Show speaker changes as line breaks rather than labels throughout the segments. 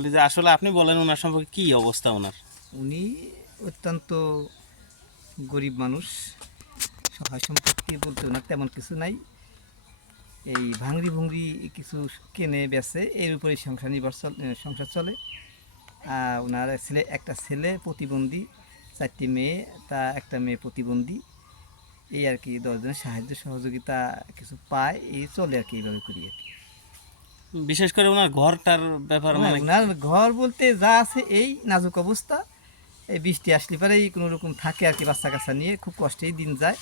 বলি যে আসলে আপনি বলেন ওনার সম্পর্কে কি অবস্থা ওনার?
উনি অত্যন্ত গরিব মানুষ, সহায় সম্পত্তি বলতে ওনার তেমন কিছু নাই। এই ভাঙড়ি ভুংড়ি কিছু কেনে, বেচে, এর উপরে সংসার নির্ভর সংসার চলে। আর ওনার ছেলে, একটা ছেলে, প্রতিবন্ধী, চারটি মেয়ে, তা একটা মেয়ে প্রতিবন্ধী। এই আর কি দশজনের সাহায্য সহযোগিতা কিছু পায়, এই চলে আর কি এইভাবে করি আর কি।
বিশেষ করে ওনার ঘরটার ব্যাপার
না,
মানে
ওনার ঘর বলতে যা আছে এই নাজুক অবস্থা। এই বৃষ্টি আসলে পরেই কোনো রকম থাকে আর কি বাচ্চা কাচ্চা নিয়ে খুব কষ্টেই দিন যায়।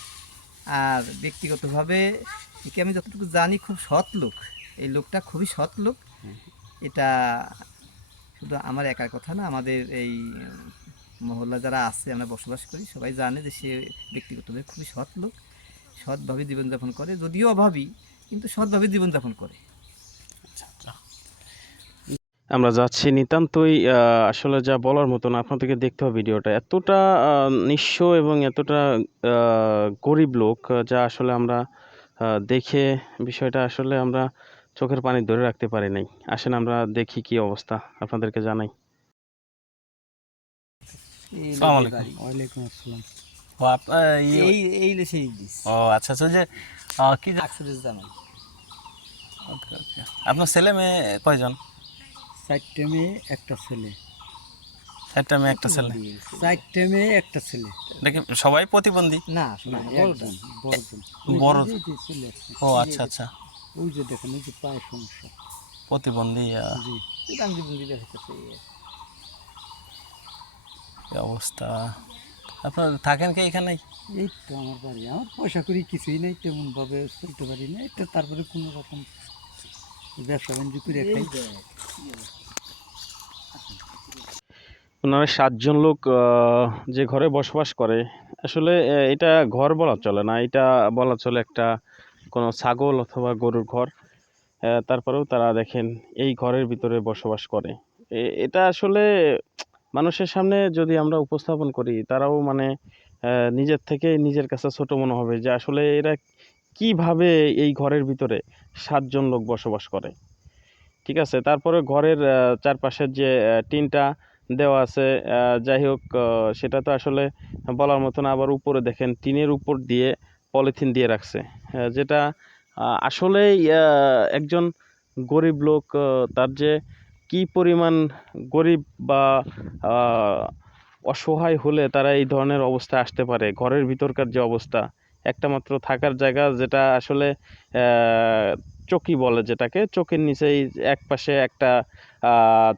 আর ব্যক্তিগতভাবে একে আমি যতটুকু জানি খুব সৎ লোক। এই লোকটা খুবই সৎ লোক। এটা শুধু আমার একার কথা না আমাদের এই মহল্লা যারা আছে আমরা বসবাস করি সবাই জানে যে সে ব্যক্তিগতভাবে খুবই সৎ লোক। সৎভাবে জীবনযাপন করে যদিও অভাবী কিন্তু সৎভাবে জীবনযাপন করে।
আমরা যাচ্ছি নিতান্তই আসলে যা বলার মতন আপনাদেরকে দেখতে হবে ভিডিওটা। এতটা নিঃস্ব এবং এতটা গরিব লোক যা আসলে আমরা দেখে বিষয়টা আসলে আমরা চোখের পানি ধরে রাখতে পারি নাই। আসেন আমরা দেখি কি অবস্থা আপনাদেরকে জানাই।
আপনার ছেলে মেয়ে কয়জন?
চারটে মেয়ে একটা ছেলে।
একটা মেয়ে একটা ছেলে।
চারটে মেয়ে একটা ছেলে।
দেখি সবাই প্রতিবন্ধী?
না
না
শোনা
একজন বড়জন।
বড়-
যে আসছে।
ও আচ্ছা আচ্ছা।
ওই যে দেখেন ওই যে পায়ের সমস্যা।
প্রতিবন্ধী আহ,
জি।
অবস্থা? আপনার থাকেন কি এখানে?
এই তো আমার বাড়ি। আমার পয়সা করি কিছুই নেই তেমন ভাবে চলতে পারি না। এটা তারপরে কোনো রকম
ওনারা সাতজন লোক যে ঘরে বসবাস করে, আসলে এটা ঘর বলা চলে না, এটা বলা চলে একটা কোনো ছাগল অথবা গরুর ঘর। তারপরেও তারা দেখেন এই ঘরের ভিতরে বসবাস করে। এটা আসলে মানুষের সামনে যদি আমরা উপস্থাপন করি, তারাও মানে নিজের থেকে নিজের কাছে ছোট মনে হবে যে আসলে এরা কীভাবে এই ঘরের ভিতরে সাতজন লোক বসবাস করে? ঠিক আছে, তারপরে ঘরের চারপাশের যে টিনটা দেওয়া আছে যাই হোক সেটা তো আসলে বলার মতো না, আবার উপরে দেখেন, টিনের উপর দিয়ে পলিথিন দিয়ে রাখছে। যেটা আসলেই একজন গরিব লোক তার যে কি পরিমাণ গরিব বা অসহায় হলে তারা এই ধরনের অবস্থায় আসতে পারে, ঘরের ভিতরকার যে অবস্থা। একটা মাত্র থাকার জায়গা যেটা আসলে চকি বলে যেটাকে। চোখের নিচেই এক পাশে একটা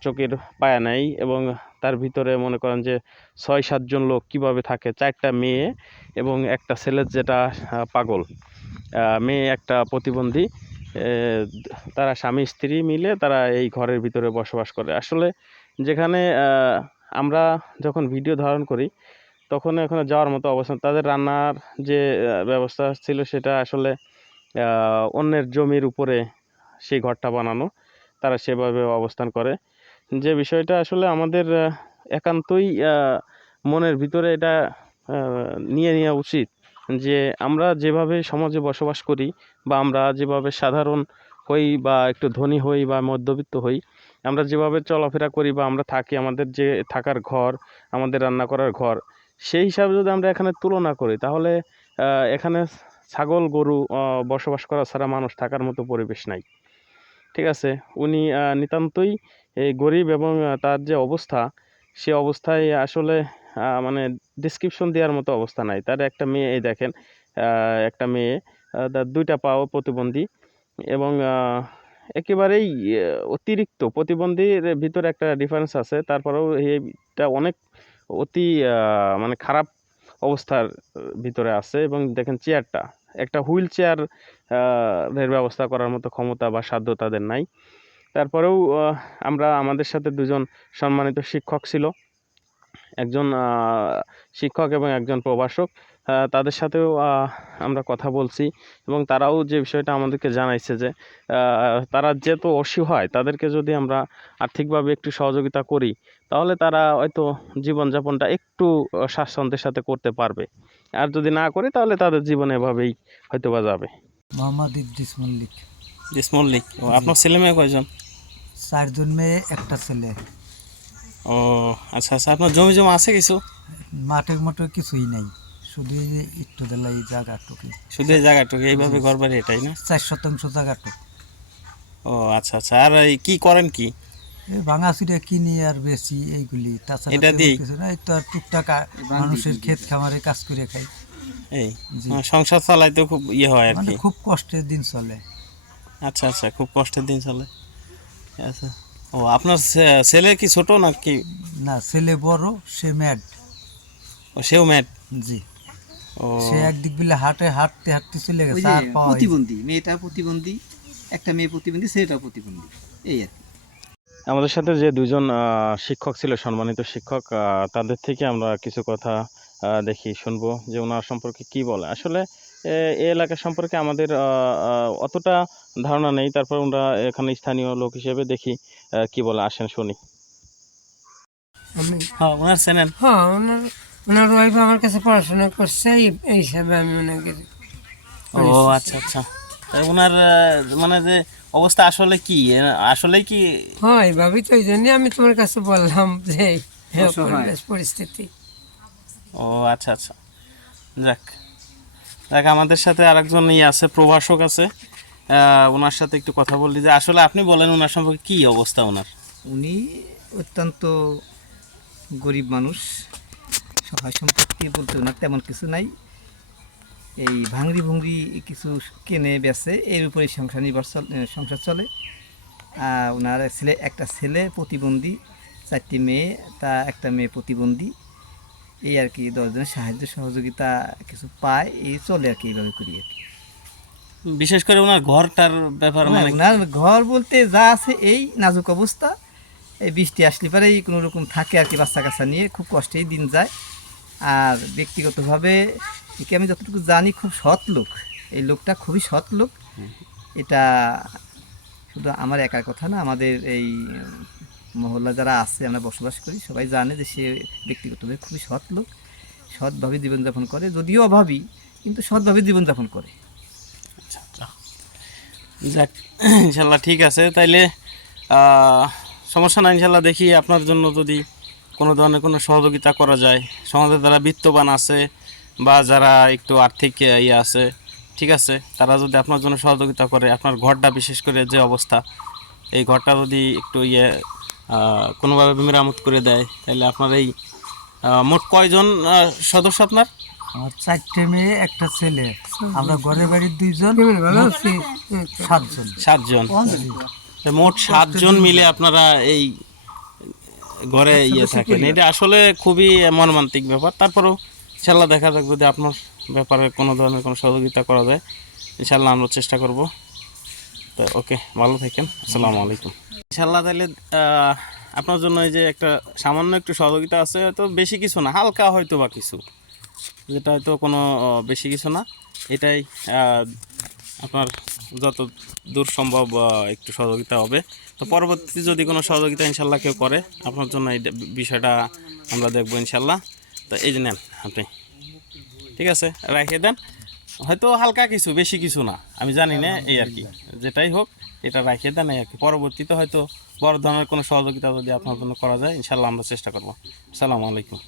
চোখের পায়া নাই এবং তার ভিতরে মনে করেন যে ছয় সাতজন লোক কীভাবে থাকে, চারটা মেয়ে এবং একটা ছেলে যেটা পাগল। মেয়ে একটা প্রতিবন্ধী তারা স্বামী, স্ত্রী মিলে তারা এই ঘরের ভিতরে বসবাস করে। আসলে যেখানে আমরা যখন ভিডিও ধারণ করি তখন এখানে যাওয়ার মতো অবস্থা তাদের রান্নার যে ব্যবস্থা ছিল সেটা আসলে অন্যের জমির উপরে সেই ঘরটা বানানো, তারা সেভাবে অবস্থান করে। যে বিষয়টা আসলে আমাদের একান্তই মনের ভিতরে এটা নিয়ে নেওয়া উচিত যে আমরা যেভাবে সমাজে বসবাস করি বা আমরা যেভাবে সাধারণ হই বা একটু ধনী হই বা মধ্যবিত্ত হই, আমরা যেভাবে চলাফেরা করি বা আমরা থাকি, আমাদের যে থাকার ঘর, আমাদের রান্না করার ঘর সেই হিসাবে যদি আমরা এখানে তুলনা করি, তাহলে এখানে ছাগল, গরু বসবাস করা ছাড়া মানুষ থাকার মতো পরিবেশ নাই। ঠিক আছে? উনি নিতান্তই এই গরিব এবং তার যে অবস্থা, সে অবস্থায় আসলে মানে ডিসক্রিপশন দেওয়ার মতো অবস্থা নাই। তার একটা মেয়ে, এই দেখেন একটা মেয়ে তার দুইটা পাও প্রতিবন্ধী এবং একেবারেই অতিরিক্ত প্রতিবন্ধীর ভিতরে একটা ডিফারেন্স আছে। তারপরেও এইটা অনেক অতি মানে খারাপ অবস্থার ভিতরে আছে এবং দেখেন চেয়ারটা, একটা হুইল চেয়ারের ব্যবস্থা করার মতো ক্ষমতা বা সাধ্য তাদের নাই। তারপরেও আমরা আমাদের সাথে দুজন সম্মানিত শিক্ষক ছিল। একজন শিক্ষক এবং একজন প্রভাষক। তাদের সাথেও আমরা কথা বলছি এবং তারাও যে বিষয়টা আমাদেরকে জানাইছে যে তারা যেহেতু অসহায় তাদেরকে যদি আমরা আর্থিকভাবে একটু সহযোগিতা করি তাহলে তারা হয়তো জীবনযাপনটা একটু স্বাচ্ছন্দ্যের সাথে করতে পারবে। আর যদি না করি তাহলে তাদের জীবন এভাবেই হয়তো বা যাবে।
মোহাম্মদ ইদ্রিস মল্লিক।
জিস মল্লিক? ও আপনার ছেলে মেয়ে কয়জন?
চারজন মেয়ে একটা ছেলে।
ও আচ্ছা আচ্ছা আপনার জমি জমা আছে কিছু?
মাঠে মাঠে কিছুই নাই। শুধু এই যে একটু দিলা এই জায়গাটুকু।
শুধু এই জায়গাটুকু এইভাবে ঘর বাড়ি এটাই না?
চার শতাংশ জায়গাটুকু।
ও আচ্ছা আচ্ছা আর এই কি করেন কি?
কিনি আর বেশি এইগুলি তাছাড়া
এটা
তেমন কিছু না এই তো আর টুকটাক মানুষের ক্ষেত খামারে কাজ করে খাই।
এই। মানে সংসার চালাইতে খুব ইয়ে হয় আর
মানে
কি।
খুব কষ্টের দিন চলে।
আচ্ছা আচ্ছা খুব কষ্টের দিন চলে। আচ্ছা ও আপনার ছেলে কি ছোট নাকি?
না ছেলে বড় সে ম্যাড
ও, সেও ম্যাড
জি। সে একদিক বিলে হাটে হাঁটতে হাঁটতে চলে গেছে আর পাওয়া
প্রতিবন্ধী মেয়েটা প্রতিবন্ধী একটা মেয়ে প্রতিবন্ধী ছেলেটাও প্রতিবন্ধী এই আর কি।
আমাদের সাথে যে দুজন আহ, শিক্ষক ছিল সম্মানিত শিক্ষক তাদের থেকে আমরা কিছু কথা দেখি শুনব যে ওনার সম্পর্কে কি বলে। আসলে এ এলাকা সম্পর্কে আমাদের আহ, আহ, অতটা ধারণা নেই। তারপর ওনারা এখানে স্থানীয় লোক হিসেবে দেখি আহ, কি বলে আসেন শুনি। হ্যাঁ ওনার চেনেন
হ্যাঁ ওনার ওনার ওয়াইফ আমার কাছে পড়াশোনা করছে এই হিসাবে আমি ওনাকে
ও আচ্ছা আচ্ছা। ওনার মানে যে অবস্থা আসলে কি? আসলে কি
হয় ভাবি তো ওই জন্যই আমি তোমার কাছে বললাম যে
অসহায়।
পরিস্থিতি।
ও আচ্ছা আচ্ছা। যাক। যাক আমাদের সাথে আরেকজন ইয়ে আছে প্রভাষক আছে। আহ, ওনার সাথে একটু কথা বললি যে আসলে আপনি বলেন ওনার সম্পর্কে কি অবস্থা ওনার?
উনি অত্যন্ত গরিব মানুষ। সহায় সম্পত্তি বলতে ওনার তেমন কিছু নাই। এই ভাঙড়ি ভুংড়ি কিছু কেনে বেচে এর উপরে সংসার নির্ভর সংসার চলে। আর ওনার ছেলে একটা ছেলে প্রতিবন্ধী চারটি মেয়ে তা একটা মেয়ে প্রতিবন্ধী। এই আর কি দশজনের সাহায্য সহযোগিতা কিছু পায় এই চলে আর কি এইভাবে করি আর কি।
বিশেষ করে ওনার ঘরটার ব্যাপার
না,
মানে
ওনার ঘর বলতে যা আছে এই নাজুক অবস্থা। এই বৃষ্টি আসলে পরেই কোনো রকম থাকে আর কি বাচ্চা কাচ্চা নিয়ে খুব কষ্টেই দিন যায়। আর ব্যক্তিগতভাবে একে আমি যতটুকু জানি খুব সৎ লোক। এই লোকটা খুবই সৎ লোক। এটা শুধু আমার একার কথা না, আমাদের এই মহল্লা যারা আছে, আমরা বসবাস করি, সবাই জানে যে সে ব্যক্তিগতভাবে খুবই সৎ লোক। সৎভাবে জীবনযাপন করে, যদিও অভাবী, কিন্তু সৎভাবে জীবনযাপন করে।
যাক, ইনশাল্লাহ ঠিক আছে। তাইলে সমস্যা না ইনশাল্লাহ দেখি আপনার জন্য যদি কোনো ধরনের কোনো সহযোগিতা করা যায়। সমাজের যারা বিত্তবান আছে বা যারা একটু আর্থিক ইয়ে আছে ঠিক আছে তারা যদি আপনার জন্য সহযোগিতা করে আপনার ঘরটা বিশেষ করে যে অবস্থা এই ঘরটা যদি একটু ইয়ে কোনোভাবে মেরামত করে দেয় তাহলে আপনার এই মোট কয়জন সদস্য আপনার?
চারটে মেয়ে একটা ছেলে। আমরা ঘরে বাড়ির দুইজন সাতজন।
সাতজন। মোট সাতজন মিলে আপনারা এই ঘরে ইয়ে থাকেন এটা আসলে খুবই মর্মান্তিক ব্যাপার। তারপরেও ইনশাল্লাহ দেখা যাক যদি আপনার ব্যাপারে কোনো ধরনের কোনো সহযোগিতা করা যায় ইনশাল্লাহ আমরা চেষ্টা করব। তো ওকে ভালো থাকেন। আসসালামু আলাইকুম। ইনশাল্লাহ তাহলে আপনার জন্য এই যে একটা সামান্য একটু সহযোগিতা আছে হয়তো বেশি কিছু না হালকা হয়তো বা কিছু। যেটা হয়তো কোনো বেশি কিছু না। এটাই আপনার যত দূর সম্ভব একটু সহযোগিতা হবে। তো পরবর্তীতে যদি কোনো সহযোগিতা ইনশাল্লাহ কেউ করে, আপনার জন্য এই বিষয়টা আমরা দেখব ইনশাল্লাহ তো এই যে নেন আপনি। ঠিক আছে, রেখে দেন। হয়তো হালকা কিছু, বেশি কিছু না, আমি জানি না, এই আর কি। যেটাই হোক, এটা রেখে দেন, এই আর কি। পরবর্তীতে হয়তো বড় ধরনের কোনো সহযোগিতা যদি আপনার জন্য করা যায় ইনশাল্লাহ আমরা চেষ্টা করব। সালামু আলাইকুম।